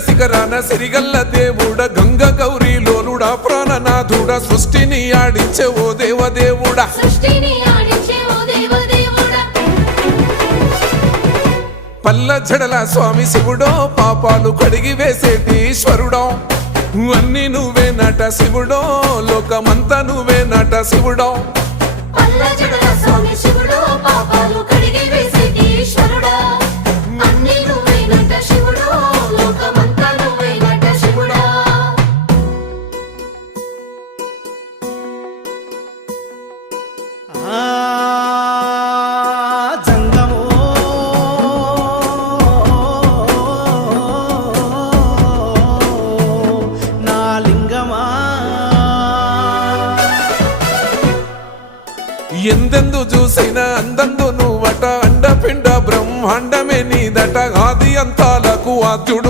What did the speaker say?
శిఖరాన సిరిగల్ల దేవుడ గంగ గౌరీ లోలుడా ప్రాణనాథుడ సృష్టిని ఆడించే ఓ దేవదేవుడా పల్ల జడల స్వామి శివుడో పాపాలు కడిగి వేసేటి ఈశ్వరుడో అన్ని నువ్వే నట శివుడో లోకమంతా నువ్వే నట శివుడో ఎందెందు చూసిన అందందు నువ్వట అండపిండ బ్రహ్మాండమే నీదట ఆది అంతాలకు ఆద్యుడ